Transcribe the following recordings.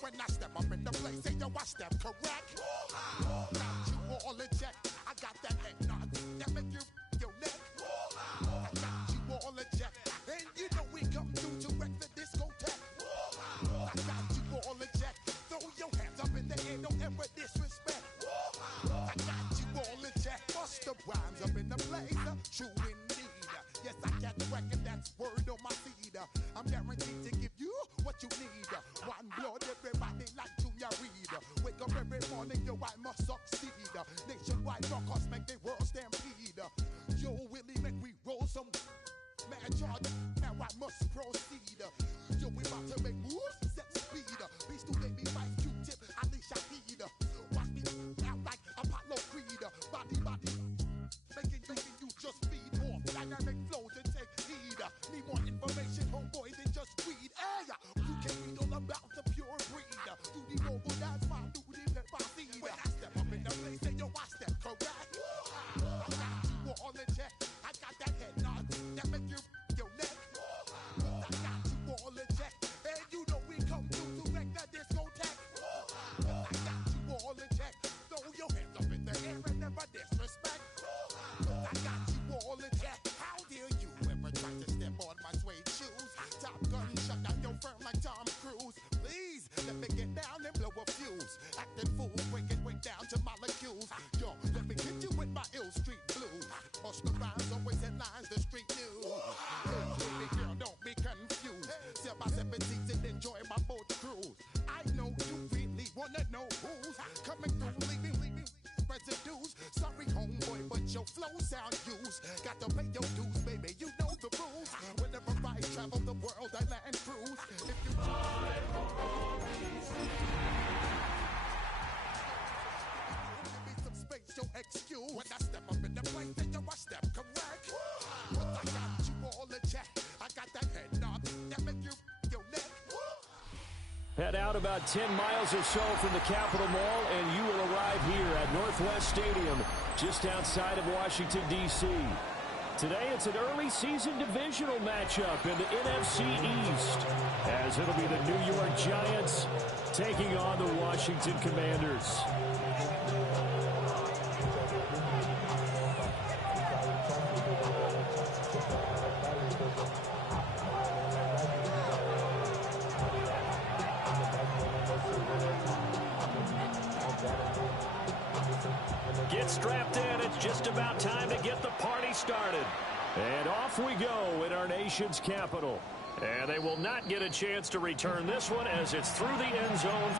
When I step up in the place, say yo, I step correct. Got you all in check. I got that head nod that make you your neck. I got you all in check, and you know we come through to wreck the discotheque. I got you all in check. Throw your hands up in the air, don't ever disrespect. I got you all in check. Bust the rhymes up in the blazer, true indeed. Yes, I got record, that's word on my seed. I'm guaranteed to give you what you need. One blood, everybody like Junior Reed. Wake up every morning, yo, I must succeed. Nationwide rockers make the world stampede. Yo, Willie, make we roll some mad charge. Now I must proceed. Yo, we about to make moves, set speed. Beast to make me fight Q-tip, Alicia Heed. Watch me out like Apollo Creed. Body, making you just feed off dynamic flows and take heed. Need more information, homeboy, than just read. Hey, you can read all about the pure breed. Do the mobile dance, my duty, let my seed. When I step up in the place, say yo, I step correct. I got you all in check. I got that head nod that make you your neck. I got you all in check, and you know we come through to wreck the discotheque. I got you all in check. Throw your hands up in the air and never disrespect. I got you all in check. How dare you ever try to step on my suede shoes? Top Gun shut down your firm like Tom Cruise. Please let me get down and blow a fuse. Acting fool, breaking way down to molecules. Yo, let me hit you with my ill street blues. Bust the rhymes, always headlines, the street news. Hey, baby girl, don't be confused. Sell my 7 seats and enjoy my boat cruise. I know you really wanna know who's coming through, leaving residues. Sorry, homeboy, but your flow sound used. Got to pay your dues, baby, you know the rules. Whenever I travel the world, I land cruise. If you give me some space, your excuse. When I step up in the place, then yo, I step correct. But I got you all in check. I got that head nod that make you your neck. Head out about 10 miles or so from the Capitol Mall, and you will arrive here at Northwest Stadium, just outside of Washington, D.C. Today, it's an early season divisional matchup in the NFC East, as it'll be the New York Giants taking on the Washington Commanders. Get strapped in. It's just about time to get the party started. And off we go in our nation's capital. And they will not get a chance to return this one as it's through the end zone.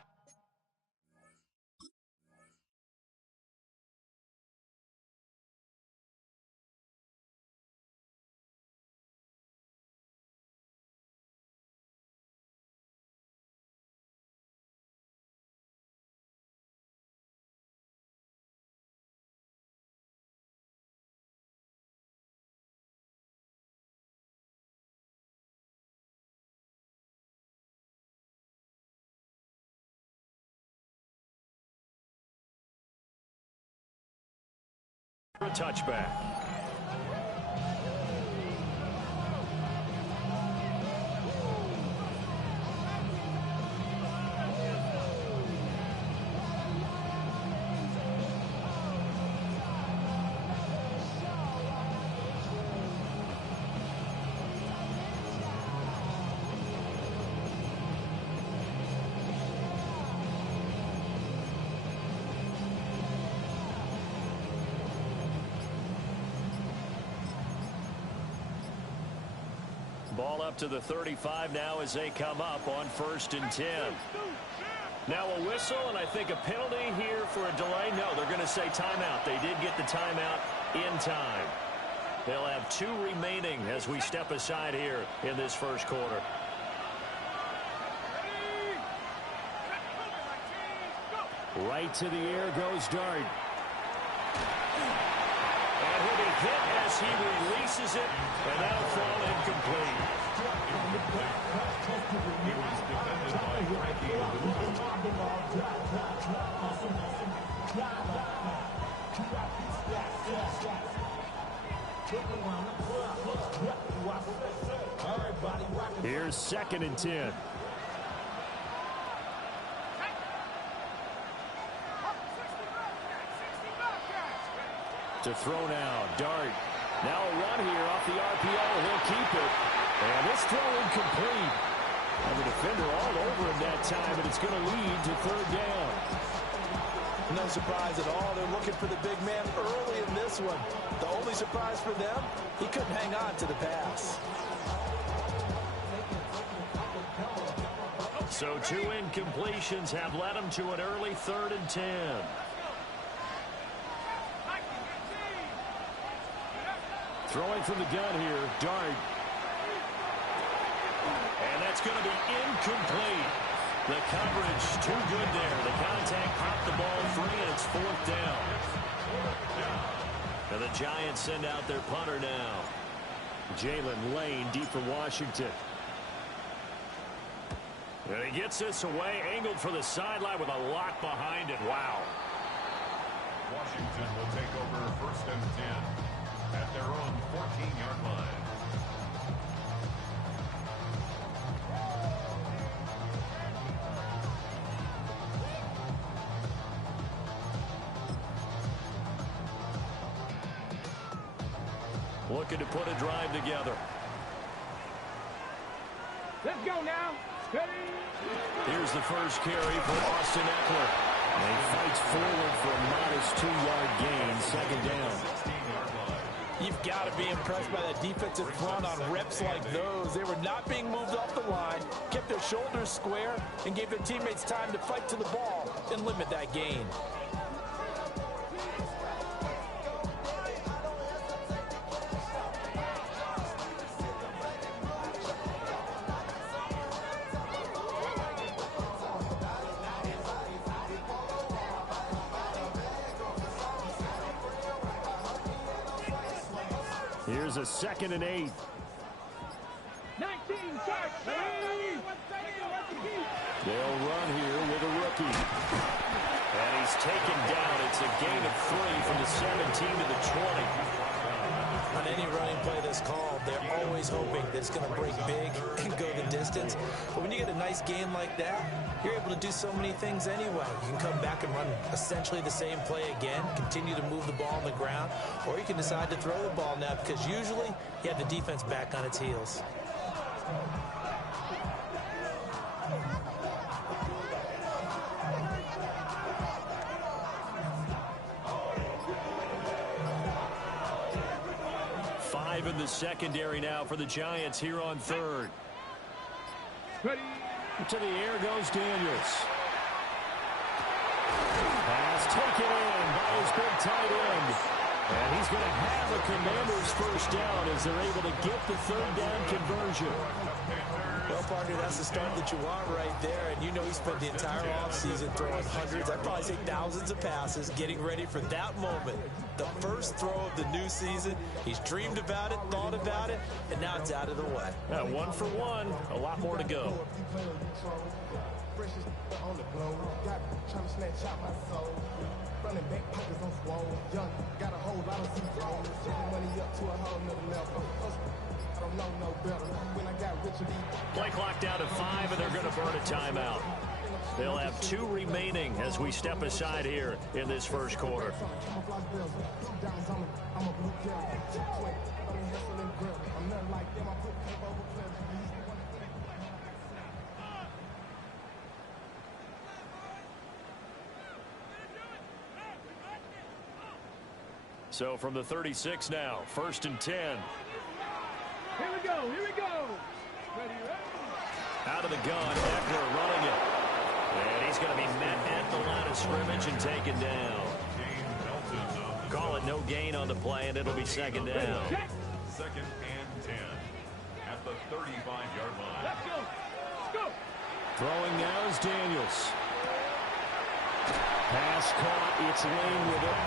A touchback. Ball up to the 35 now as they come up on 1st and 10. Now a whistle, and I think a penalty here for a delay. No, they're going to say timeout. They did get the timeout in time. They'll have 2 remaining as we step aside here in this first quarter. Right to the air goes Dart. And he'll be hit as he releases it, and that'll fall incomplete. Here's 2nd and 10. To throw now, Dart. Now a run here off the RPO. He'll keep it. And this throw incomplete. And the defender all over him that time, and it's going to lead to 3rd down. No surprise at all. They're looking for the big man early in this one. The only surprise for them, he couldn't hang on to the pass. So 2 incompletions have led him to an early 3rd and 10. Throwing from the gun here, Dart. And that's going to be incomplete. The coverage too good there. The contact popped the ball free, and it's 4th down. And the Giants send out their punter now. Jalen Lane deep for Washington. And he gets this away, angled for the sideline with a lock behind it. Wow. Washington will take over 1st and 10 at their own 14-yard line. Looking to put a drive together. Let's go now. Ready? Here's the first carry for Austin Eckler. And he fights forward for a modest 2-yard gain, 2nd down. You've got to be impressed by that defensive front on reps like those. They were not being moved off the line, kept their shoulders square, and gave their teammates time to fight to the ball and limit that gain. Here's a 2nd and 8. 19, start. They'll run here with a rookie. And he's taken down. It's a gain of 3 from the 17 to the 20. On any running play that's called, they're always hoping that it's going to break big and go the distance. But when you get a nice game like that, you're able to do so many things anyway. You can come back and run essentially the same play again, continue to move the ball on the ground, or you can decide to throw the ball now because usually you have the defense back on its heels. In the secondary now for the Giants here on 3rd. Ready? To the air goes Daniels. Pass taken in by his big tight end. And he's going to have a Commanders 1st down as they're able to get the 3rd down conversion. Well, partner, that's the start that you want right there. And you know he spent the entire offseason throwing hundreds, I'd probably say thousands of passes, getting ready for that moment. The first throw of the new season. He's dreamed about it, thought about it, and now it's out of the way. 1 for 1. A lot more to go. Running back pockets on swole, young, got a whole lot of zero. Taking money up to a whole nother level. I don't know no better. When I got rich, Play clock down to 5, and they're going to burn a timeout. They'll have 2 remaining as we step aside here in this first quarter. So from the 36 now, 1st and 10. Here we go. Here we go. Ready, ready. Out of the gun, Eckler running it. And he's going to be met at the line of scrimmage and taken down. Call it no gain on the play, and it'll be 2nd down. 2nd and 10 at the 35-yard line. Let's go. Let's go. Throwing now is Daniels. Pass caught. It's Lane with it.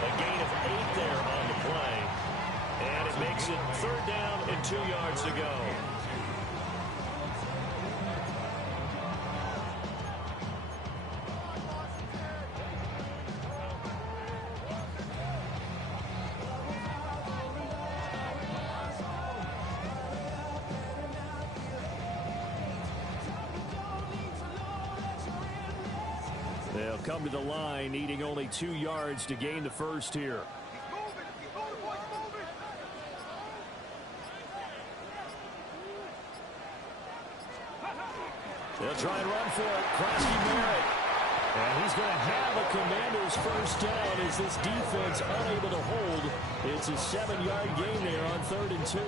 A gain of 8 there on the play. And it makes it 3rd down and 2 yards to go. They'll come to the line, needing only 2 yards to gain the first here. They'll try and run for it. Krosky Merritt. And he's going to have a Commander's first down as this defense unable to hold. It's a 7-yard gain there on 3rd and 2.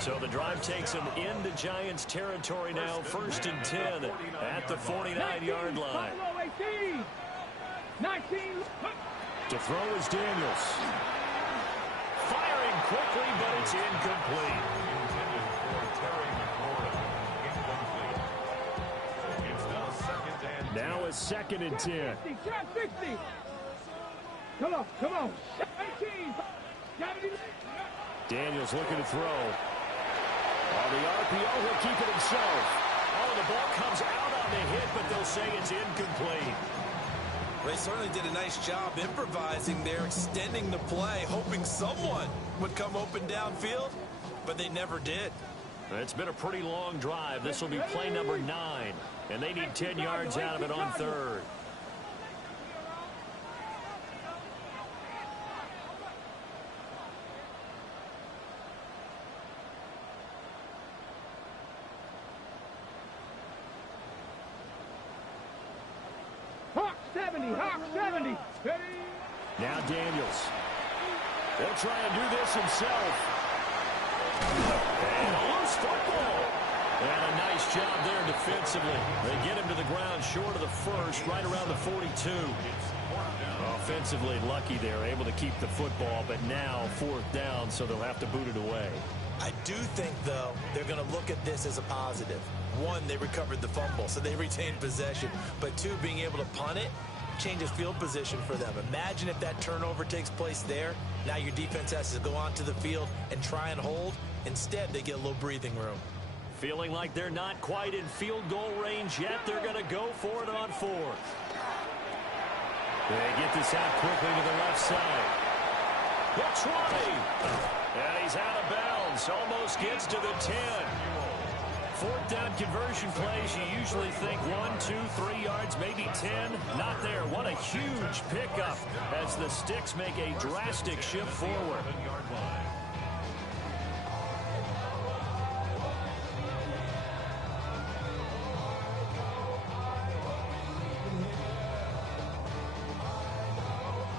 So the drive takes them into Giants territory now. 1st and 10 at the 49-yard line. 19. To throw is Daniels. Firing quickly, but it's incomplete. Now a 2nd and 10. 60. Come on. 18. Daniels looking to throw. On the RPO, he'll keep it himself. Oh, the ball comes out on the hit, but they'll say it's incomplete. They certainly did a nice job improvising there, extending the play, hoping someone would come open downfield, but they never did. It's been a pretty long drive. This will be play number 9, and they need 10 yards out of it on 3rd. Hawk 70. Now Daniels. They'll try and do this himself. And a loose football. And a nice job there defensively. They get him to the ground short of the first, right around the 42. Offensively lucky there, able to keep the football, but now 4th down, so they'll have to boot it away. I do think, though, they're going to look at this as a positive. 1, they recovered the fumble, so they retained possession. But 2, being able to punt it changes field position for them. Imagine if that turnover takes place there. Now your defense has to go onto the field and try and hold. Instead, they get a little breathing room. Feeling like they're not quite in field goal range yet. They're going to go for it on 4th. They get this out quickly to the left side. The 20. And he's out of bounds. Almost gets to the 10. 4th down conversion plays, you usually think 1, 2, 3 yards, maybe 10. Not there. What a huge pickup as the Sticks make a drastic shift forward.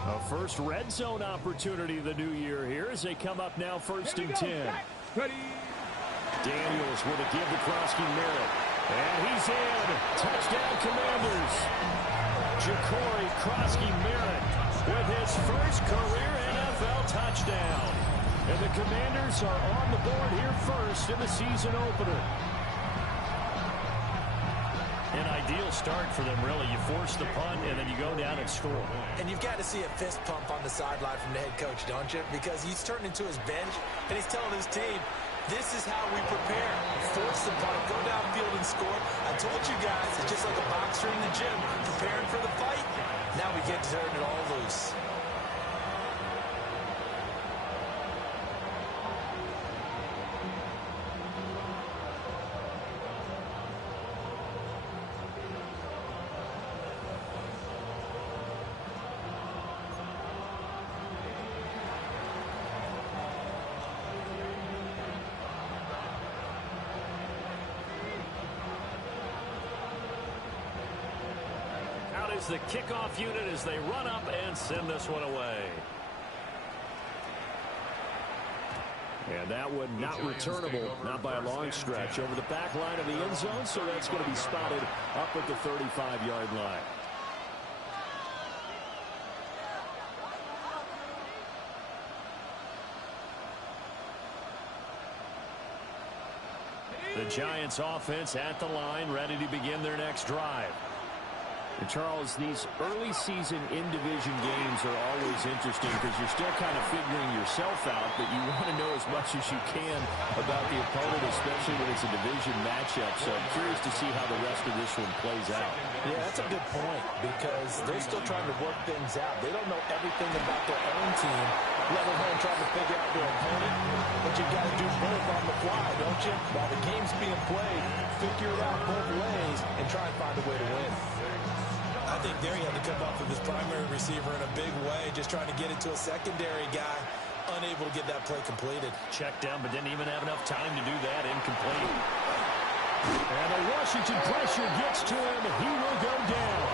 A first red zone opportunity of the new year here as they come up now 1st and 10. Daniels with a give to Krosky Merritt. And he's in. Touchdown Commanders. Ja'Cory Krosky Merritt with his first career NFL touchdown. And the Commanders are on the board here first in the season opener. An ideal start for them, really. You force the punt, and then you go down and score. And you've got to see a fist pump on the sideline from the head coach, don't you? Because he's turned into his bench, and he's telling his team, this is how we prepare. Force the punt, go downfield and score. I told you guys, it's just like a boxer in the gym, preparing for the fight. Now we get to turn it all loose. The kickoff unit as they run up and send this one away. And that one not returnable, not by a long stretch, over the back line of the end zone, so that's going to be spotted up at the 35-yard line. The Giants offense at the line, ready to begin their next drive. And Charles, these early season in-division games are always interesting because you're still kind of figuring yourself out, but you want to know as much as you can about the opponent, especially when it's a division matchup. So I'm curious to see how the rest of this one plays out. Yeah, that's a good point because they're still trying to work things out. They don't know everything about their own team, let alone trying to figure out their opponent. But you've got to do both on the fly, don't you? While the game's being played, figure it out both ways and try and find a way to win. I think there he had to come up with his primary receiver in a big way, just trying to get it to a secondary guy, unable to get that play completed. Checked down, but didn't even have enough time to do that. Incomplete. And the Washington pressure gets to him. He will go down.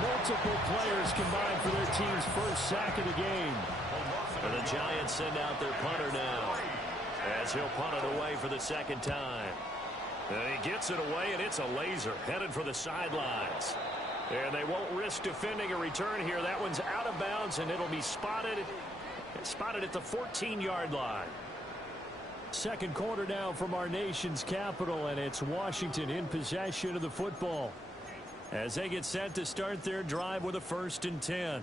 Multiple players combined for their team's first sack of the game. And the Giants send out their punter now, as he'll punt it away for the second time. And he gets it away, and it's a laser headed for the sidelines. And they won't risk defending a return here. That one's out of bounds, and it'll be spotted at the 14-yard line. Second quarter now from our nation's capital, and it's Washington in possession of the football as they get set to start their drive with a 1st and 10.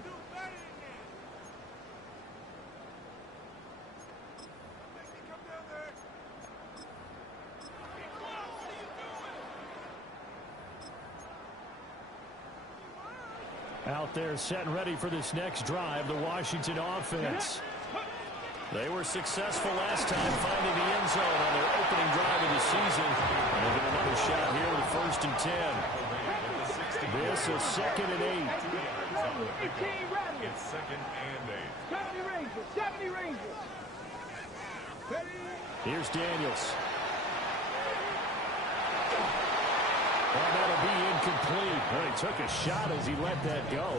Out there set and ready for this next drive, the Washington offense. They were successful last time finding the end zone on their opening drive of the season. And they'll get another shot here with a 1st and 10. This is 2nd and 8. It's 2nd and 8. 70 Rangers. Here's Daniels. Well, that'll be incomplete. Well, he took a shot as he let that go.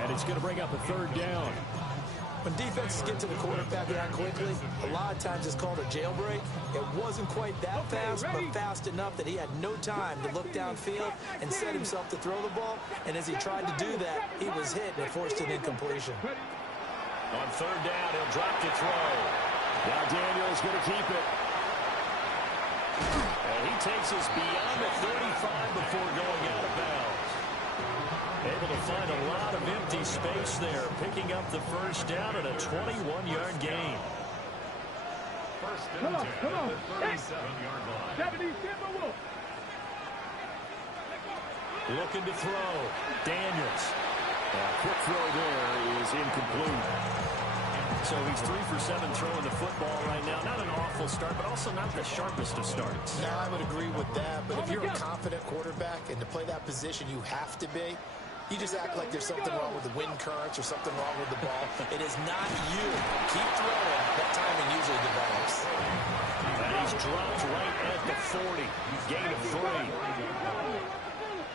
And it's going to bring up a 3rd down. When defenses get to the quarterback that quickly, a lot of times it's called a jailbreak. It wasn't quite that fast, but fast enough that he had no time to look downfield and set himself to throw the ball. And as he tried to do that, he was hit and forced an incompletion. On 3rd down, he'll drop to throw. Now Daniels going to keep it. And he takes us beyond the 35 before going out of bounds. Able to find a lot of empty space there, picking up the 1st down at a 21-yard gain. 1st and 10 at the 37-yard line. 70 Timberwolves. Looking to throw. Daniels. Quick throw there is incomplete. So he's 3 for 7 throwing the football right now. Not an awful start, but also not the sharpest of starts. No, I would agree with that. But if you're a confident quarterback and to play that position, you have to be. You just act like there's something wrong with the wind currents or something wrong with the ball. It is not you. Keep throwing. That timing usually develops. And he's dropped right at the 40. Gain of 3.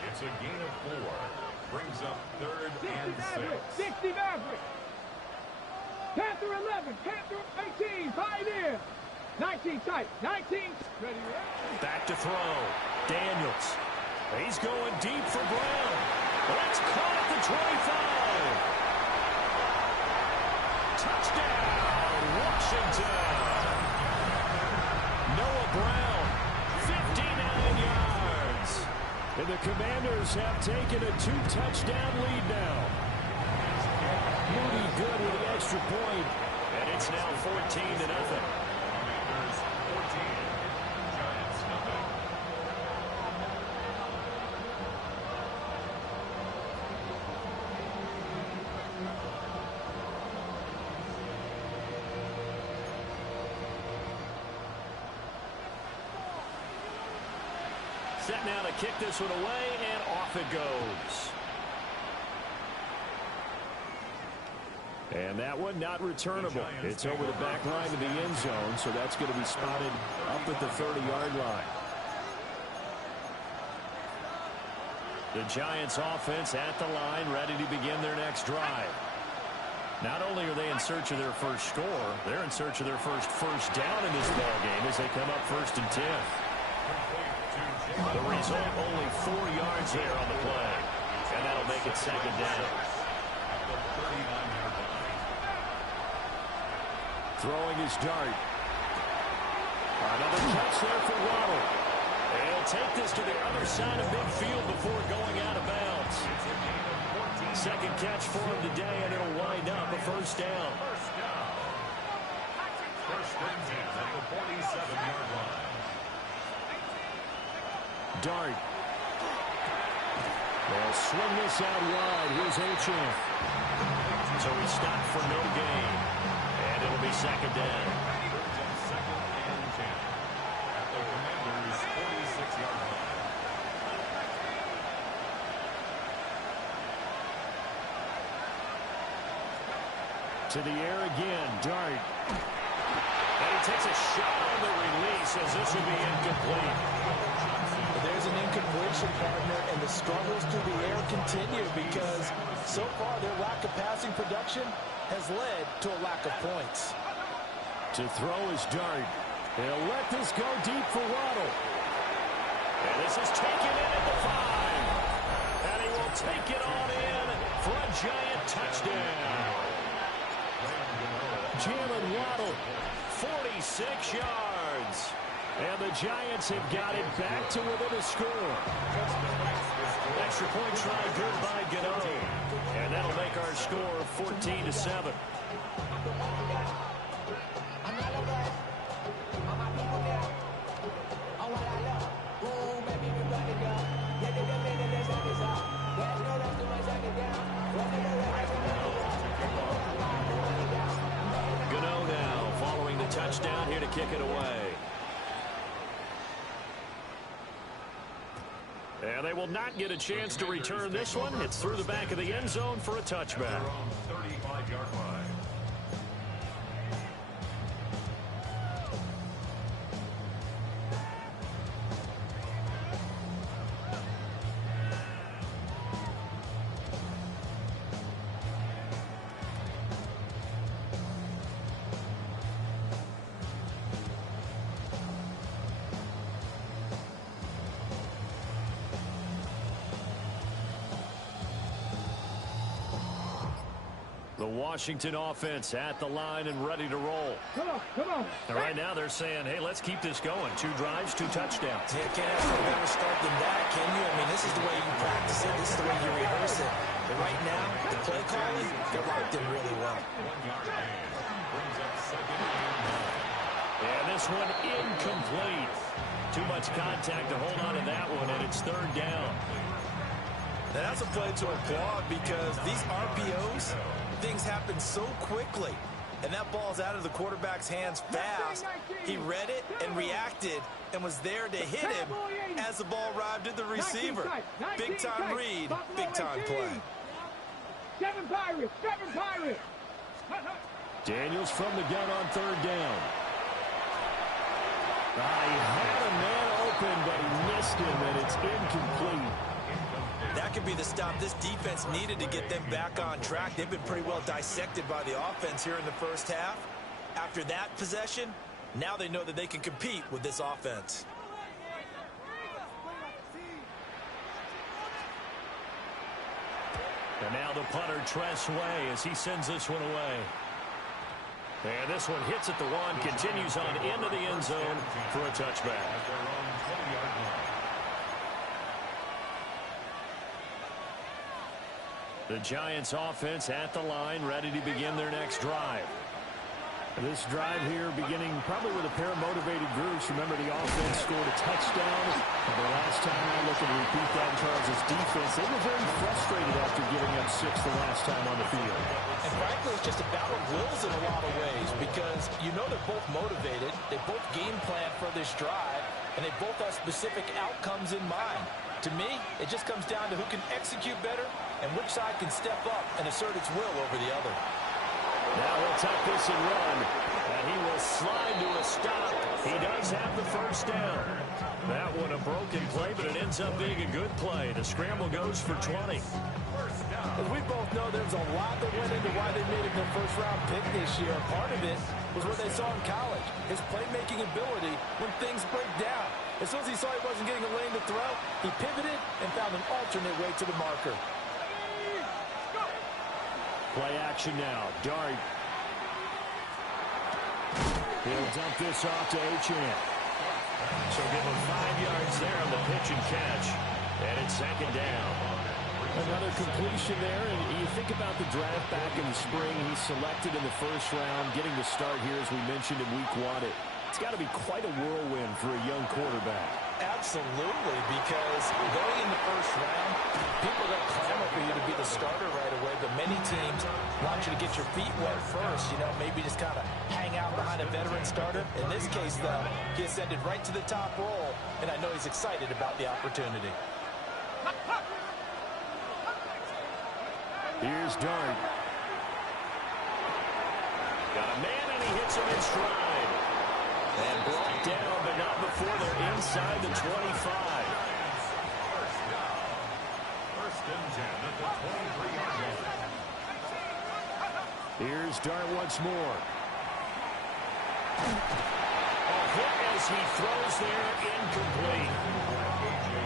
It's a gain of 4. Brings up 3rd and 6. 60 Maverick. Panther 11. Panther 18. Pioneer. 19 tight. 19. Ready. Back to throw. Daniels. He's going deep for Brown. That's caught at the 25. Touchdown, Washington. Noah Brown, 59 yards. And the Commanders have taken a 2-touchdown lead now. Moody good with the extra point. And it's now 14-0. Commanders 14. Giants nothing. Set now to kick this one away, and off it goes. And that one not returnable. It's over the back line of the end zone, so that's going to be spotted up at the 30-yard line. The Giants offense at the line, ready to begin their next drive. Not only are they in search of their first score, they're in search of their first down in this ballgame as they come up 1st and 10. The result, only 4 yards there on the play. And that'll make it 2nd down. Throwing his dart. Another catch there for Waddle. And he'll take this to the other side of midfield before going out of bounds. 2nd catch for him today, and it'll wind up a 1st down. 1st and 10 at the 47-yard line. Dart. They'll swing this out wide. Here's Achane. So he stopped for no gain. And it'll be 2nd down. 2nd and 10 at the Commanders' 46-yard line. To the air again, Dart. And he takes a shot on the release as this will be incomplete. There's an incompletion, partner, and the struggles through the air continue because so far their lack of passing production has led to a lack of points. To throw is Dart. They'll let this go deep for Waddle. And this is taken in at the 5. And he will take it on in for a giant touchdown. Jalen Waddle, 46 yards. And the Giants have got it back to within a score. Extra point try good by Gano. And that'll make our score 14-7. Gano now following the touchdown here to kick it away. And they will not get a chance to return this one. It's through the back of the end zone for a touchback. 35-yard line. The Washington offense at the line and ready to roll. Come on, come on. And right now they're saying, hey, let's keep this going. 2 drives, 2 touchdowns. Yeah, can't ask for a better start than that, can you? I mean, this is the way you practice it. This is the way you rehearse it. But right now, the play calling, they're locked in really well. 1-yard gain. Brings up 2nd and 9. And this one incomplete. Too much contact to hold on to that one, and it's 3rd down. Now, that's a play to applaud because these RPOs, things happen so quickly. And that ball's out of the quarterback's hands fast. He read it and reacted and was there to hit him as the ball arrived at the receiver. Big-time read, big-time play. 7 Pirates, 7 Pirates. Daniels from the gun on 3rd down. He had a man open, but he missed him, and it's incomplete. That could be the stop this defense needed to get them back on track. They've been pretty well dissected by the offense here in the first half. After that possession, now they know that they can compete with this offense. And now the punter, Tress Way, as he sends this one away. And this one hits at the 1, continues on into the end zone for a touchback. The Giants offense at the line, ready to begin their next drive. This drive here beginning probably with a pair of motivated groups. Remember, the offense scored a touchdown. And the last time I look and repeat that in Charles' defense, they were very frustrated after giving up 6 the last time on the field. And frankly, it's just a battle of wills in a lot of ways because you know they're both motivated. They both game plan for this drive, and they both have specific outcomes in mind. To me, it just comes down to who can execute better and which side can step up and assert its will over the other. Now he'll tuck this and run, and he will slide to a stop. He does have the 1st down. That one a broken play, but it ends up being a good play. The scramble goes for 20. As we both know, there's a lot that went into why they made him their first-round pick this year. Part of it was what they saw in college, his playmaking ability when things break down. As soon as he saw he wasn't getting a lane to throw, he pivoted and found an alternate way to the marker. Play action now. Dart. He'll dump this off to Achane. So give him 5 yards there on the pitch and catch. And it's 2nd down. Another completion there. And you think about the draft back in the spring. He's selected in the 1st round, getting the start here, as we mentioned in week 1. It's got to be quite a whirlwind for a young quarterback. Absolutely, because going in the 1st round, people are going to clamor for you to be the starter right away, but many teams want you to get your feet wet first, maybe just kind of hang out behind a veteran starter. In this case, though, he ascended right to the top role, and I know he's excited about the opportunity. Here's Dart. Got a man, and he hits him in stride. And brought down, but not before they're inside the 25. First and 10 at the 23-yard line. Here's Dart once more. A hit as he throws there, incomplete.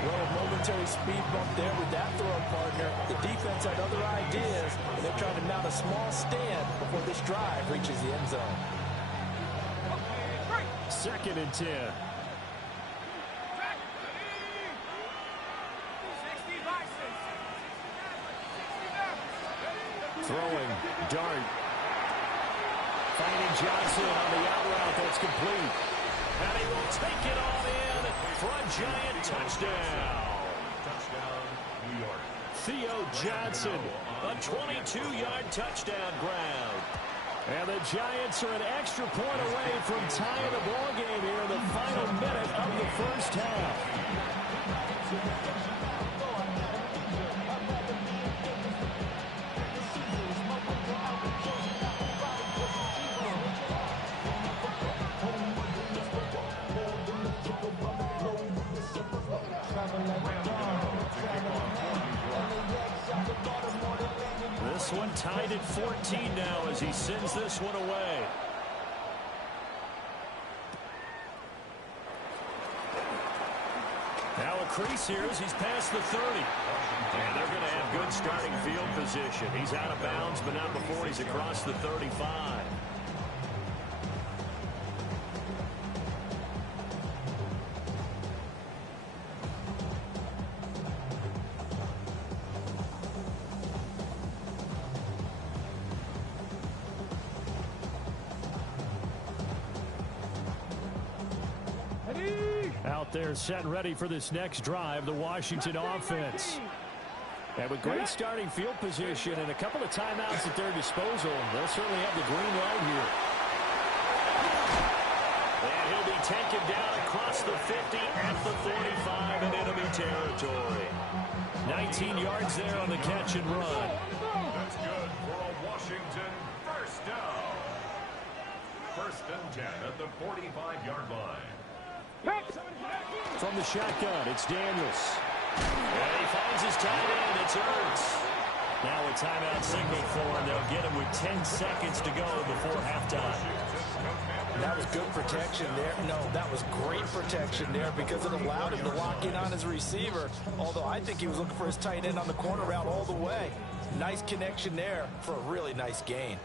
Well, a momentary speed bump there with that throw partner. The defense had other ideas, and they're trying to mount a small stand before this drive reaches the end zone. 2nd and 10. Throwing, Dart. Finding Johnson on the out route. That's complete. And he will take it on in for a giant touchdown. Touchdown, New York. Theo Johnson, a 22-yard touchdown grab. And the Giants are an extra point away from tying the ball game here in the final minute of the first half. This one tied at 14 now as he sends this one away. Now a crease here as he's past the 30. And they're going to have good starting field position. He's out of bounds, but not before he's across the 35. Out there set and ready for this next drive, the Washington offense. And with great starting field position and a couple of timeouts at their disposal, they'll certainly have the green light here. And he'll be taken down across the 50 at the 45 in enemy territory. 19 yards there on the catch and run. That's good for a Washington first down. First and 10 at the 45-yard line. From the shotgun, it's Daniels. And he finds his tight end. It's Ertz. Now a timeout signal for him. They'll get him with 10 seconds to go before halftime. That was good protection there. No, that was great protection there because it allowed him to lock in on his receiver. Although I think he was looking for his tight end on the corner route all the way. Nice connection there for a really nice gain.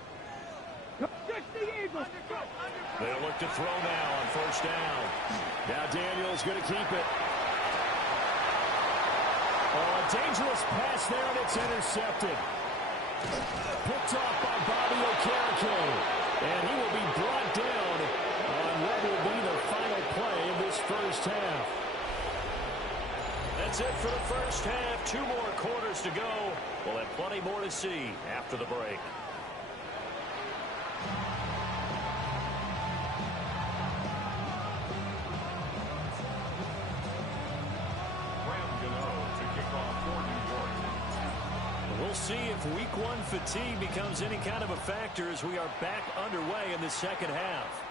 They'll look to throw now on first down. Now Daniels going to keep it. Oh, a dangerous pass there, and it's intercepted. Picked off by Bobby Okereke. And he will be brought down on what will be the final play of this first half. That's it for the first half. 2 more quarters to go. We'll have plenty more to see after the break. We'll see if week 1 fatigue becomes any kind of a factor as we are back underway in the second half.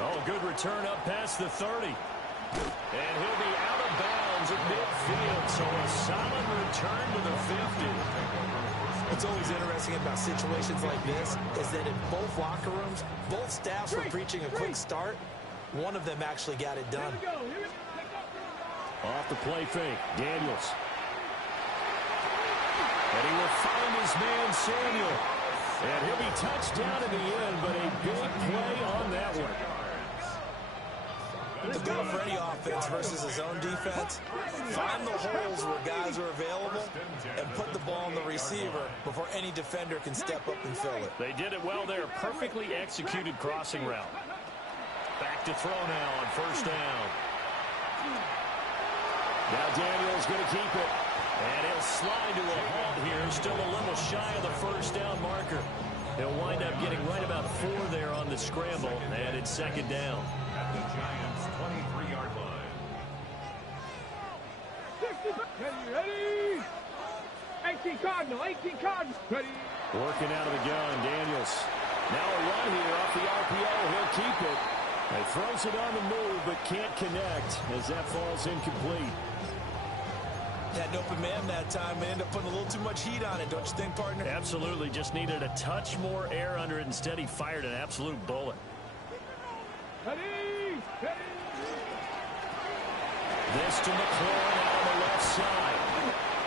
Oh, good return up past the 30. And he'll be out of bounds at midfield, so a solid return to the 50. What's always interesting about situations like this is that in both locker rooms, both staffs were preaching a quick start. One of them actually got it done. Off the play fake, Daniels. And he will find his man, Samuel. And he'll be touched down in the end, but a big play on that one. The goal for any offense versus his own defense, find the holes where guys are available and put the ball on the receiver before any defender can step up and fill it. They did it well there. Perfectly executed crossing route. Back to throw now on first down. Now Daniels going to keep it. And he'll slide to a halt here. Still a little shy of the first down marker. He'll wind up getting right about 4 there on the scramble. And it's second down. At the Giants' 23-yard line. Ready? 18 Cardinal, 18 Cardinal. Ready. Working out of the gun, Daniels. Now a run here off the RPO. He'll keep it. He throws it on the move, but can't connect as that falls incomplete. Had an open man that time. They ended up putting a little too much heat on it, don't you think, partner? Absolutely. Just needed a touch more air under it. Instead, he fired an absolute bullet. Ready. Ready. This to McLaurin out on the left side.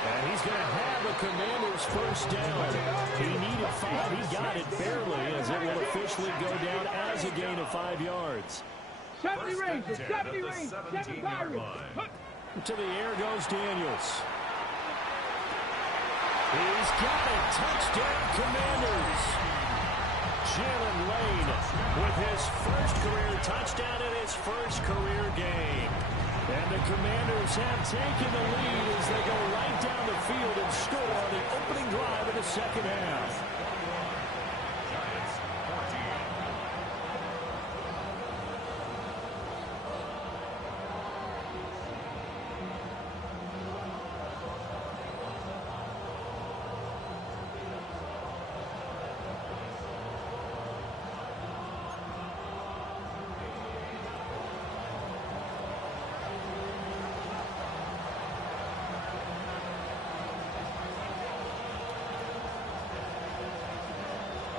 And he's going to have a Commander's first down. He needed 5. He got it barely as it will officially go down as a gain of 5 yards. 70 range, 70 range, 7 Pirates. To the air goes Daniels. He's got it. Touchdown, Commanders. Jalen Lane with his first career touchdown in his first career game. And the Commanders have taken the lead as they go right down the field and score on the opening drive of the second half.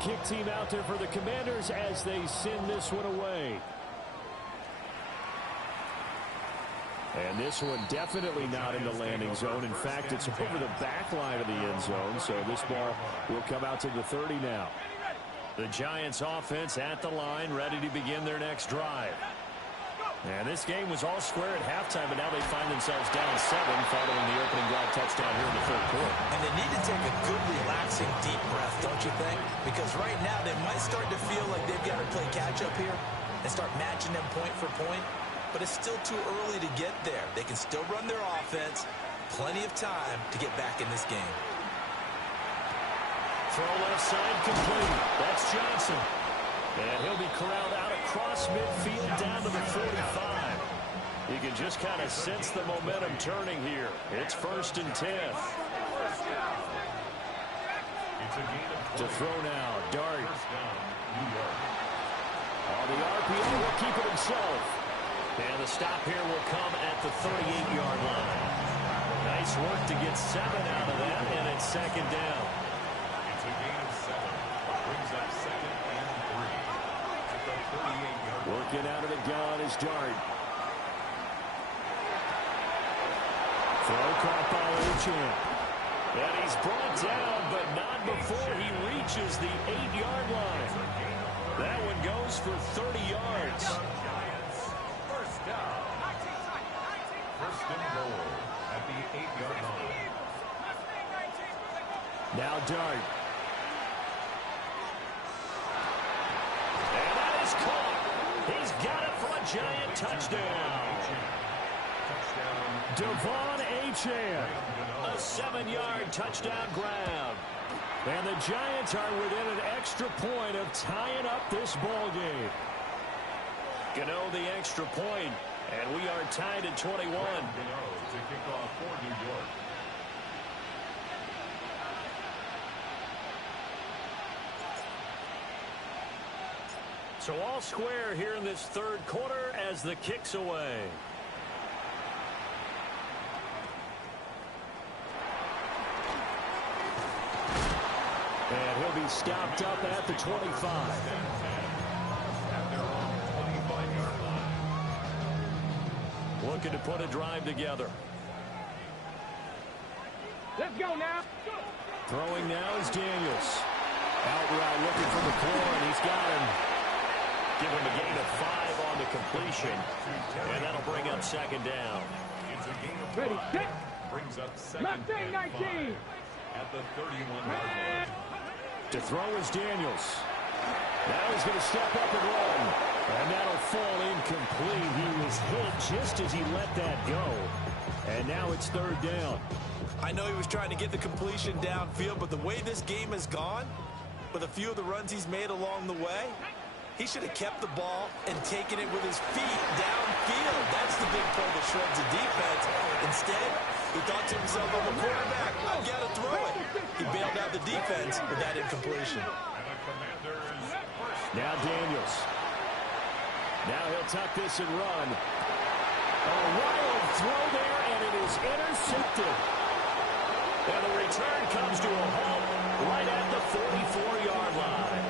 Kick team out there for the Commanders as they send this one away. And this one definitely not in the landing zone. In fact, it's over the back line of the end zone, so this ball will come out to the 30 now. The Giants offense at the line, ready to begin their next drive. And this game was all square at halftime, but now they find themselves down 7 following the opening drive touchdown here in the third quarter. And they need to take a good, relaxing, deep breath, don't you think? Because right now they might start to feel like they've got to play catch-up here and start matching them point for point. But it's still too early to get there. They can still run their offense. Plenty of time to get back in this game. Throw left side complete. That's Johnson. And he'll be corralled out across midfield down to the 45. You can just kind of sense the momentum turning here. It's 1st and 10. To throw now, Dart. On the RPO will keep it himself. And the stop here will come at the 38-yard line. Nice work to get 7 out of that, and it's 2nd down. It's a gain of 7. Brings up 2nd and 3. At the 38-yard line. Working out of the gun is Dart. Throw caught by Uchan. And he's brought down, but not before he reaches the 8-yard line. That one goes for 30 yards. First down. 1st and goal at the 8-yard line. Now Dart. And that is caught. He's got it for a Giant touchdown. Devon Achane. A 7-yard touchdown grab. And the Giants are within an extra point of tying up this ball game. Gano the extra point, and we are tied at 21. Gano to kick off for New York. So all square here in this third quarter as the kick's away. And he'll be stopped up at the 25. At their own 25-yard line. Looking to put a drive together. Let's go now. Throwing now is Daniels. Out route looking for McLaurin. He's got him. Give him a gain of 5 on the completion. And that'll bring up 2nd down. It's a gain of 5. Ready, set. Brings up 2nd Mustang and 19. 5 at the 31-yard line. To throw is Daniels. Now he's going to step up and run. And that'll fall incomplete. He was hit just as he let that go. And now it's 3rd down. I know he was trying to get the completion downfield, but the way this game has gone, with a few of the runs he's made along the way, he should have kept the ball and taken it with his feet downfield. That's the big play that shreds the defense. Instead, He thought to himself, I'm a quarterback. I've got to throw it. He bailed out the defense with that incompletion. Now Daniels. Now he'll tuck this and run. A wild throw there, and it is intercepted. And the return comes to a halt right at the 44-yard line.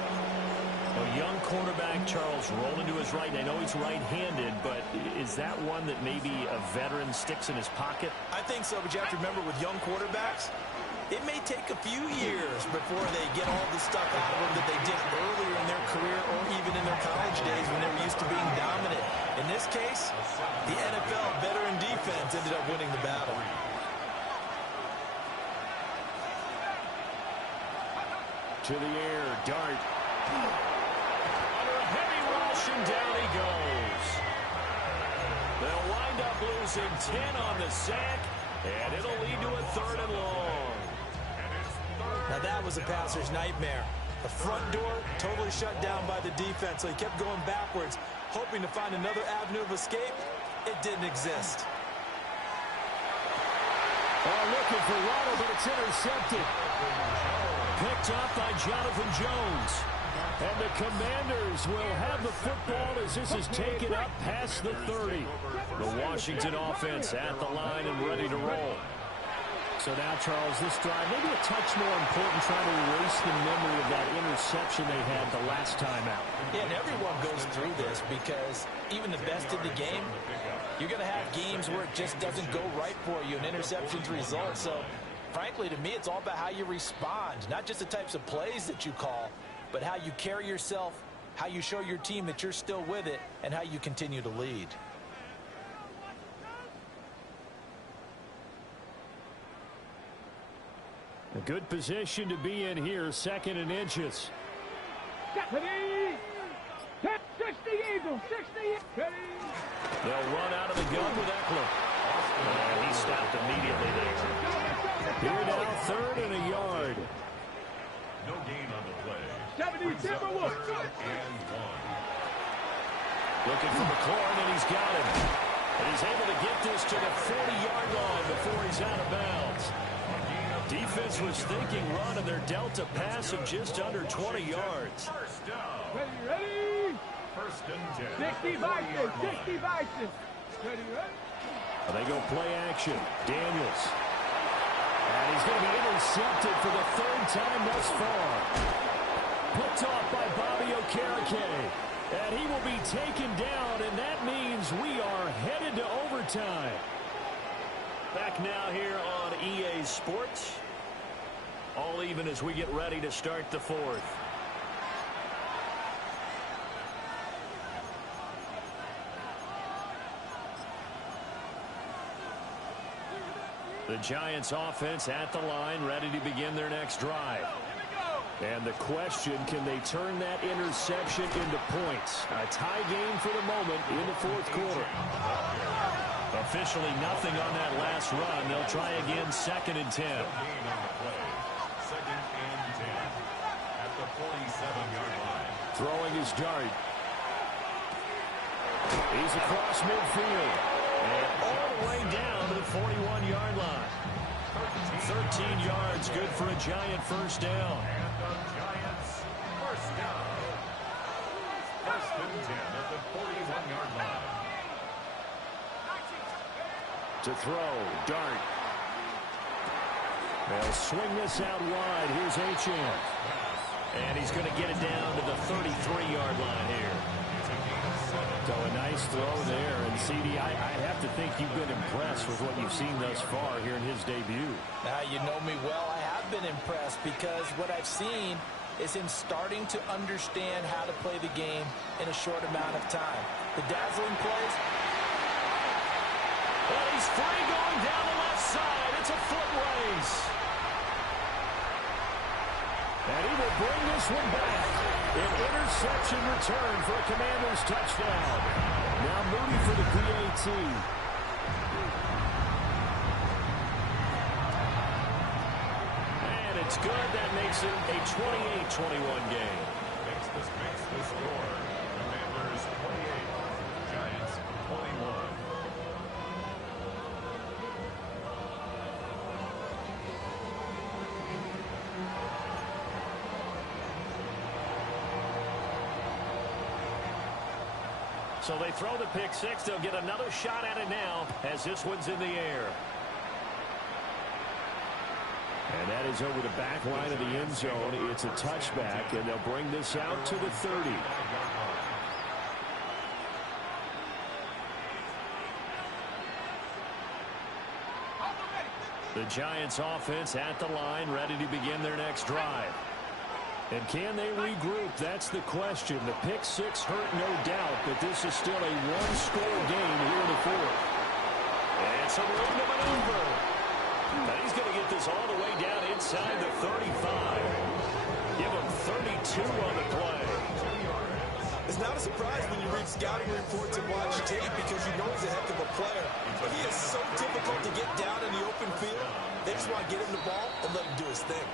A young quarterback, Charles, rolling to his right. And I know he's right-handed, but is that one that maybe a veteran sticks in his pocket? I think so, but you have to remember with young quarterbacks, it may take a few years before they get all the stuff out of them that they did earlier in their career or even in their college days when they were used to being dominant. In this case, the NFL veteran defense ended up winning the battle. To the air, Dart. Under a heavy rush, and down he goes. They'll wind up losing 10 on the sack, and it'll lead to a 3rd and long. Now that was a passer's nightmare. The front door totally shut down by the defense, so he kept going backwards, hoping to find another avenue of escape. It didn't exist. Looking for Waddle, but it's intercepted. Picked up by Jonathan Jones. And the Commanders will have the football as this is taken up past the 30. The Washington offense at the line and ready to roll. So now, Charles, this drive, maybe a touch more important, trying to erase the memory of that interception they had the last time out. Yeah, and everyone goes through this because even the best in the game, you're going to have games where it just doesn't go right for you, and interceptions result. So, frankly, to me, it's all about how you respond, not just the types of plays that you call, but how you carry yourself, how you show your team that you're still with it, and how you continue to lead. A good position to be in here, 2nd and inches. 60 Eagles, 60. They'll run out of the gun with Eckler. And he stopped immediately there. Here now, 3rd and a yard. No gain on the play. 70 Timberwolves. And 1. Looking for McLaurin, and he's got him. And he's able to get this to the 40-yard line before he's out of bounds. Defense was thinking run, and they're dealt a pass of just under 20 yards. First down. Ready. 1st and 10. 60 Vikings, 60 Vikings. Ready. They go play action. Daniels. And he's going to be intercepted for the 3rd time thus far. Picked off by Bobby Okereke. And he will be taken down, and that means we are headed to overtime. Back now here on EA Sports. All even as we get ready to start the 4th. The Giants offense at the line, ready to begin their next drive. And the question, can they turn that interception into points? A tie game for the moment in the 4th quarter. Officially nothing on that last run. They'll try again, 2nd and 10. At the 47-yard line. Throwing his Dart. He's across midfield. And all the way down to the 41-yard line. 13 yards, good for a Giant first down. And the Giants first down. 1st and 10 at the 41-yard line. To throw, Dart. They'll swing this out wide. Here's Achane. And he's going to get it down to the 33-yard line here. So a nice throw there. And, CD, I have to think you've been impressed with what you've seen thus far here in his debut. Now, you know me well. I have been impressed because what I've seen is him starting to understand how to play the game in a short amount of time. The dazzling plays. Well, he's free going down the left side. It's a foot race. And he will bring this one back. An interception return for a Commanders touchdown. Now Moody for the PAT. And it's good. That makes it a 28-21 game. Makes the score. Commanders 28. Giants 21. So they throw the pick six. They'll get another shot at it now as this one's in the air. And that is over the back line of the end zone. It's a touchback, and they'll bring this out to the 30. The Giants offense at the line, ready to begin their next drive. And can they regroup? That's the question. The pick six hurt, no doubt, but this is still a one-score game here in the fourth. And some room to maneuver. Now he's going to get this all the way down inside the 35. Give him 32 on the play. It's not a surprise when you read scouting reports and watch tape because you know he's a heck of a player. But he is so difficult to get down in the open field. They just want to get him the ball and let him do his thing.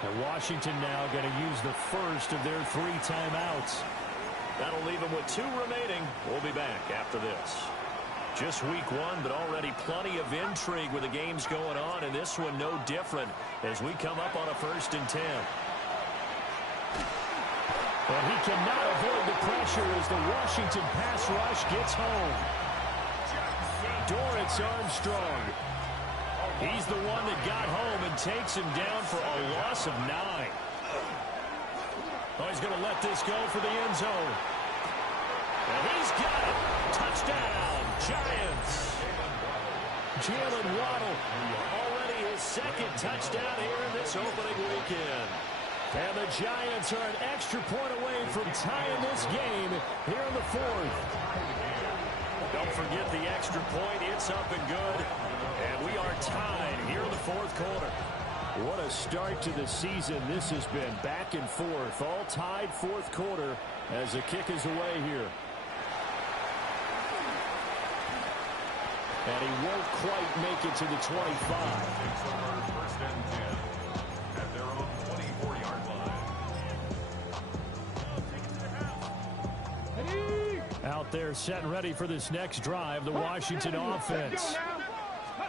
And Washington now going to use the first of their 3 timeouts. That'll leave them with 2 remaining. We'll be back after this. Just week 1, but already plenty of intrigue with the games going on, and this one no different as we come up on a 1st and 10. And he cannot avoid the pressure as the Washington pass rush gets home. Dorrance Armstrong. He's the one that got home and takes him down for a loss of 9. Oh, he's going to let this go for the end zone. And he's got it. Touchdown, Giants. Jalen Waddle, already his 2nd touchdown here in this opening weekend. And the Giants are an extra point away from tying this game here in the 4th. Don't forget the extra point. It's up and good. And we are tied here in the 4th quarter. What a start to the season this has been. Back and forth. All tied 4th quarter as the kick is away here. And he won't quite make it to the 25. First and 10 at their own 24-yard line. Out there set and ready for this next drive, the Washington offense.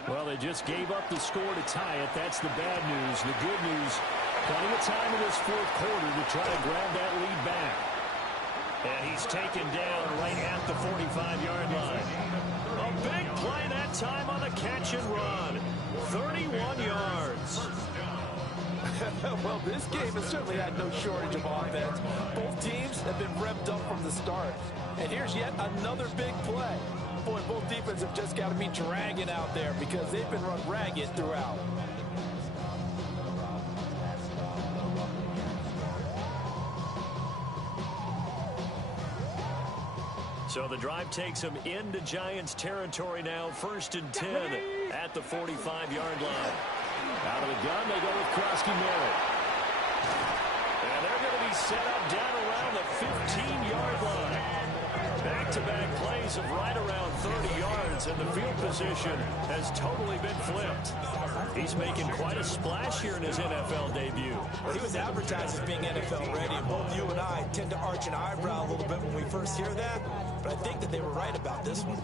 Well, they just gave up the score to tie it. That's the bad news. The good news, plenty of time in this 4th quarter to try to grab that lead back. And he's taken down right at the 45-yard line. A big play that time on the catch and run. 31 yards. Well, this game has certainly had no shortage of offense. Both teams have been revved up from the start. And here's yet another big play. Boy, both defenses have just got to be dragging out there because they've been run ragged throughout. So the drive takes them into Giants territory now. 1st and 10 at the 45-yard line. Out of the gun, they go with Krosky Merritt. And they're going to be set up down around the 15-yard line. Back-to-back plays of right around 30 yards, and the field position has totally been flipped. He's making quite a splash here in his NFL debut. Well, he was advertised as being NFL ready, and both you and I tend to arch an eyebrow a little bit when we first hear that, but I think that they were right about this one.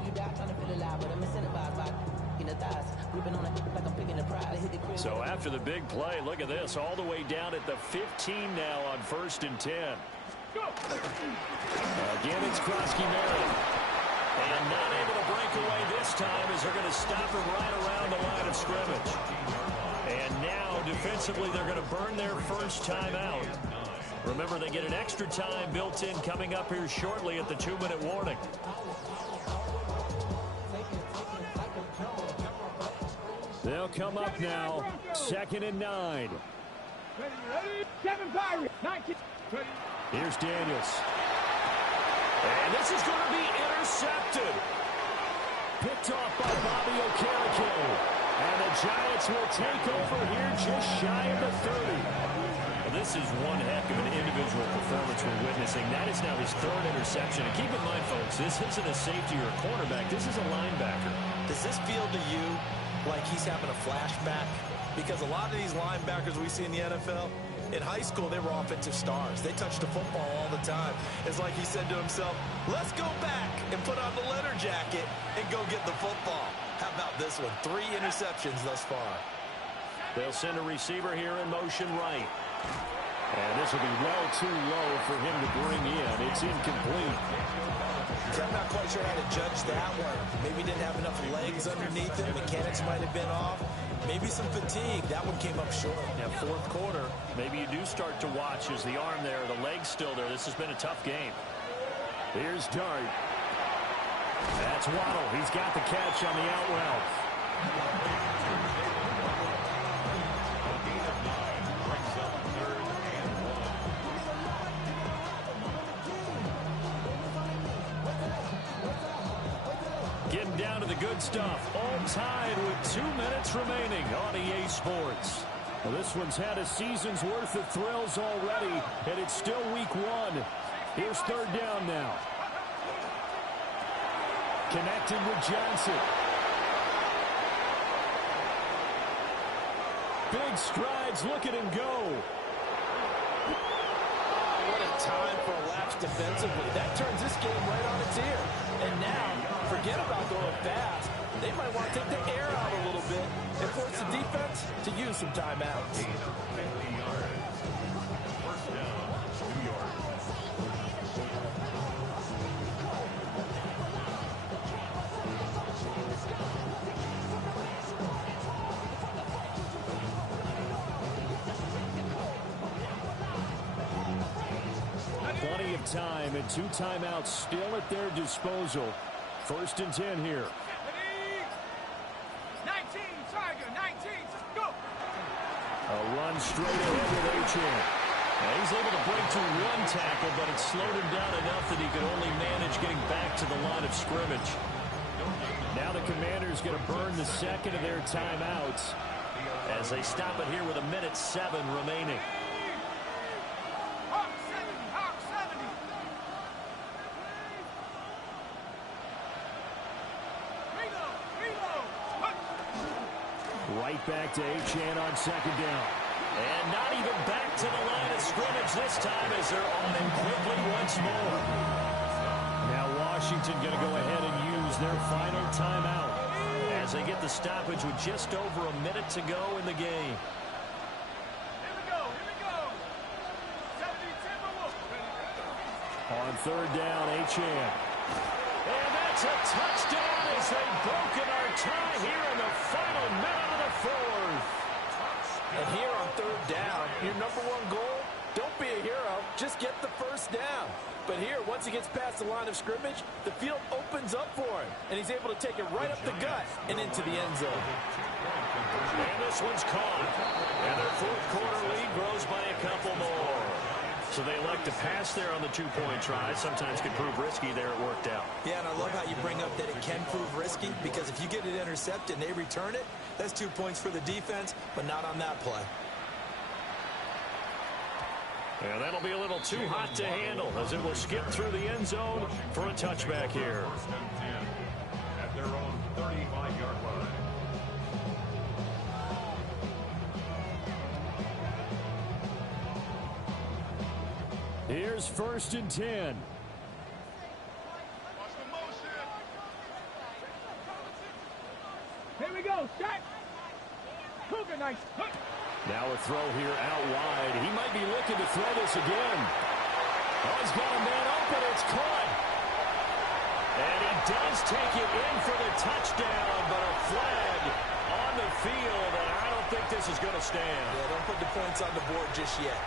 So after the big play, look at this, all the way down at the 15 now on 1st and 10. Again, it's Krosky Merritt. And not able to break away this time as they're going to stop him right around the line of scrimmage. And now, defensively, they're going to burn their first timeout. Remember, they get an extra time built in coming up here shortly at the 2-minute warning. They'll come up now, 2nd and 9. Kevin Byron, 19. Here's Daniels. And this is going to be intercepted. Picked off by Bobby Okereke. And the Giants will take over here just shy of the 30. Well, this is one heck of an individual performance we're witnessing. That is now his 3rd interception. And keep in mind, folks, this isn't a safety or a cornerback. This is a linebacker. Does this feel to you like he's having a flashback? Because a lot of these linebackers we see in the NFL, in high school, they were offensive stars. They touched the football all the time. It's like he said to himself, let's go back and put on the leather jacket and go get the football. How about this one? 3 interceptions thus far. They'll send a receiver here in motion right. And this will be well too low for him to bring in. It's incomplete. See, I'm not quite sure how to judge that one. Maybe didn't have enough legs underneath it. Mechanics might have been off. Maybe some fatigue. That one came up short. Yeah, fourth quarter. Maybe you do start to watch as the arm there, the leg's still there. This has been a tough game. Here's Dart. That's Waddle. He's got the catch on the out route. Getting down to the good stuff. All tied with 2 minutes remaining on EA Sports. Well, this one's had a season's worth of thrills already, and it's still week 1. Here's third down now. Connected with Johnson. Big strides. Look at him go. What a time for a lapse defensively. That turns this game right on its ear. And now, forget about going fast. They might want to take the air out a little bit and force the defense to use some timeouts. First down, New York. 'Plenty of time and 2 timeouts still at their disposal. First and 10 here. 19, Tiger, 19, go! A run straight ahead with Achane. He's able to break through 1 tackle, but it slowed him down enough that he could only manage getting back to the line of scrimmage. Now the Commanders going to burn the second of their timeouts as they stop it here with 1:07 remaining. Hawk 70, Hawk 70. Reload. Right back to Achane on second down. And not even back to the line of scrimmage this time as they're on him quickly once more. Now Washington going to go ahead and use their final timeout as they get the stoppage with just over 1 minute to go in the game. Here we go. 70 Timberwolves. On third down, Achane. And that's a touchdown as they've broken our tie here in the final minute of the fourth. And here on third down, your number 1 goal, don't be a hero, just get the first down. But here, once he gets past the line of scrimmage, the field opens up for him, and he's able to take it right up the gut and into the end zone. And this one's caught. And their fourth quarter lead grows by a couple more. So they elect to pass there on the 2-point try. Sometimes could prove risky there. It worked out. Yeah, and I love how you bring up that it can prove risky, because if you get it intercepted and they return it, that's 2 points for the defense, but not on that play. And that'll be a little too hot to handle as it will skip through the end zone for a touchback here. First and 10 at their own 35-yard line. Here's first and 10. Here we go, Shaq. Cougar, nice. Now a throw here out wide. He might be looking to throw this again. Oh, he's got a man open. It's caught. And he does take it in for the touchdown, but a flag on the field, and I don't think this is going to stand. Yeah, don't put the points on the board just yet.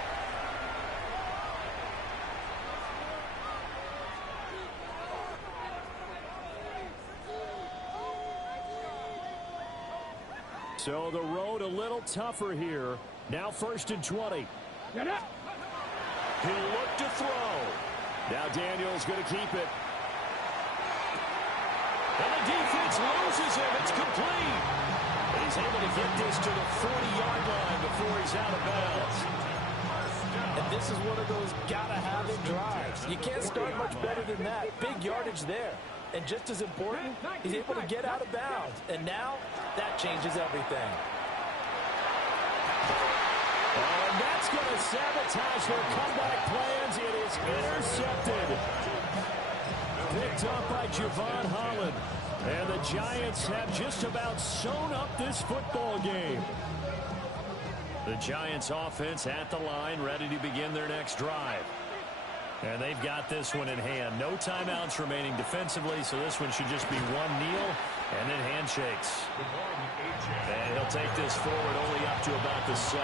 So the road a little tougher here. Now first and 20. Get up. He'll look to throw. Now Daniel's going to keep it. And the defense loses him. It's complete. And he's able to get this to the 40-yard line before he's out of bounds. And this is one of those gotta-have-it drives. You can't start much better than that. Big yardage there. And just as important, he's able to get out of bounds. And now, that changes everything. And that's going to sabotage their comeback plans. It is intercepted. Picked up by Javon Holland. And the Giants have just about sewn up this football game. The Giants offense at the line, ready to begin their next drive. And they've got this one in hand. No timeouts remaining defensively, so this one should just be one kneel and then handshakes. And he'll take this forward only up to about the 7.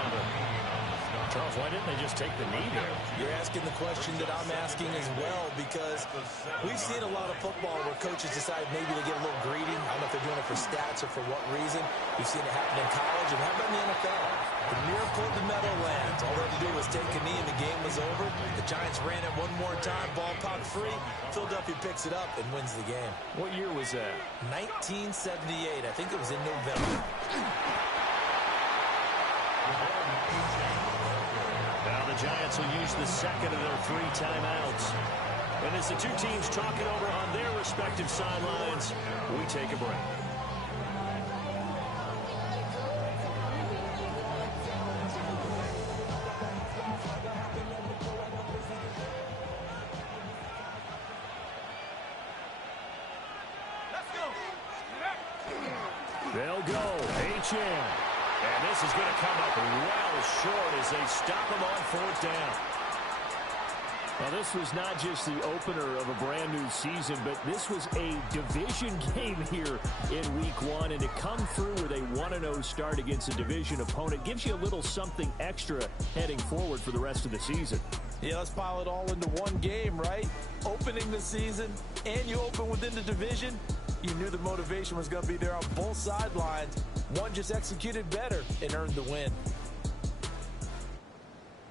Charles, why didn't they just take the knee there? You're asking the question that I'm asking as well, because we've seen a lot of football where coaches decide maybe they get a little greedy. I don't know if they're doing it for stats or for what reason. We've seen it happen in college, and how about in the NFL? The miracle of the Meadowlands. All they had to do was take a knee, and the game was over. The Giants ran it one more time. Ball popped free. Philadelphia picks it up and wins the game. What year was that? 1978. I think it was in November. Now the Giants will use the second of their 3 timeouts. And as the two teams talk it over on their respective sidelines, we take a break. They'll go. H.M. And this is going to come up well short as they stop him on 4th down. Well, this was not just the opener of a brand new season, but this was a division game here in Week 1. And to come through with a 1-0 start against a division opponent gives you a little something extra heading forward for the rest of the season. Yeah, let's pile it all into one game, right? Opening the season, and you open within the division. You knew the motivation was going to be there on both sidelines. One just executed better and earned the win.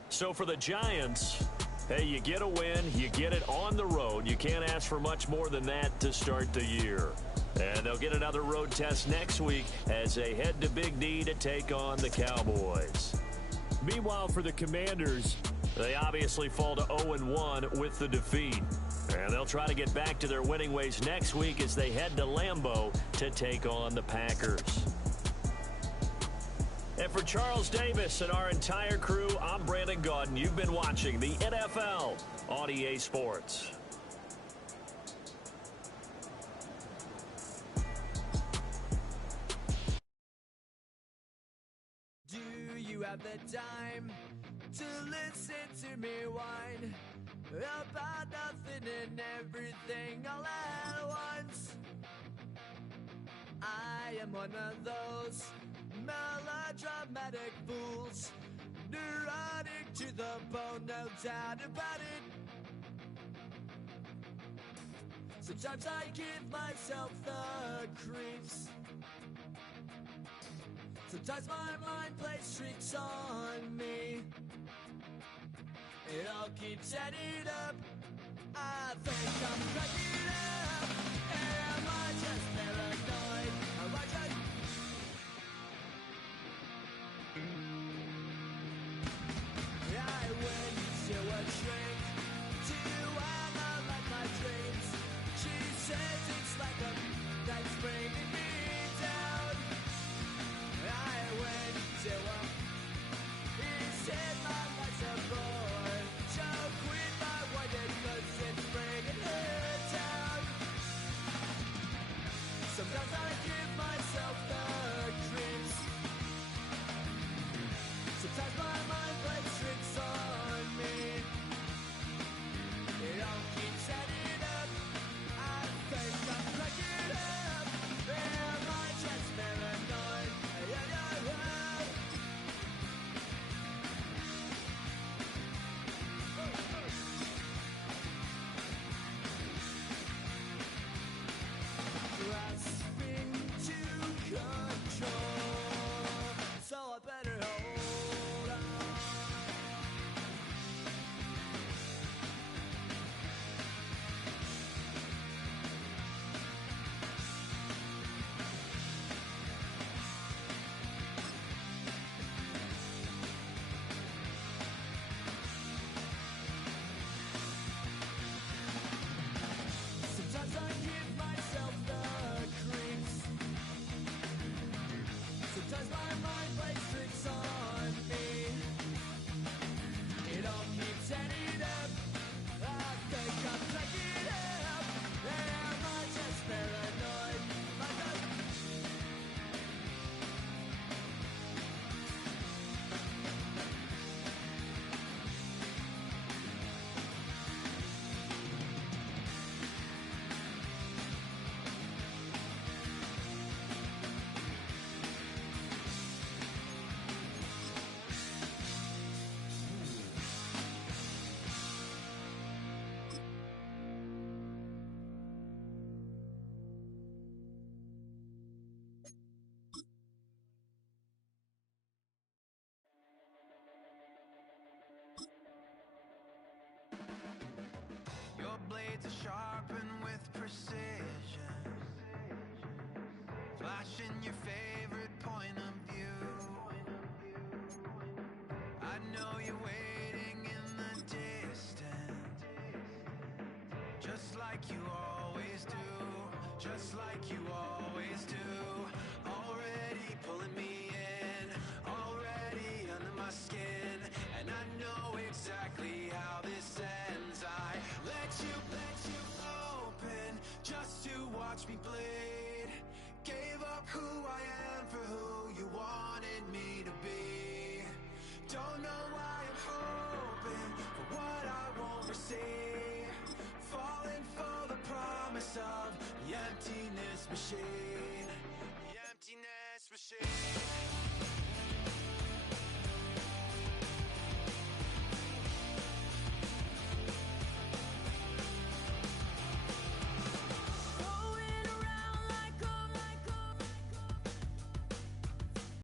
So for the Giants, hey, you get a win, you get it on the road. You can't ask for much more than that to start the year. And they'll get another road test next week as they head to Big D to take on the Cowboys. Meanwhile, for the Commanders, they obviously fall to 0-1 with the defeat. And they'll try to get back to their winning ways next week as they head to Lambeau to take on the Packers. And for Charles Davis and our entire crew, I'm Brandon Gaudin. You've been watching the NFL on EA Sports. Do you have the time to listen to me whine about nothing and everything all at once? I am one of those melodramatic fools, neurotic to the bone, no doubt about it. Sometimes I give myself the creeps. Sometimes my mind plays tricks on me. It all keeps adding up. I think I'm cracking up. Am I just paranoid? Am I just... I went to a shrink to analyze my dreams. She says it's like a that's bringing me down. I went to a... He said my life's a bore. So quit my wife because it's bringing her just like you always do, just like you always do. Already pulling me in, already under my skin, and I know exactly how this ends. I let you open just to watch me bleed. Gave up who I am for who you wanted me to be. Don't know why I'm hoping for what I won't receive. Falling for the promise of the emptiness machine.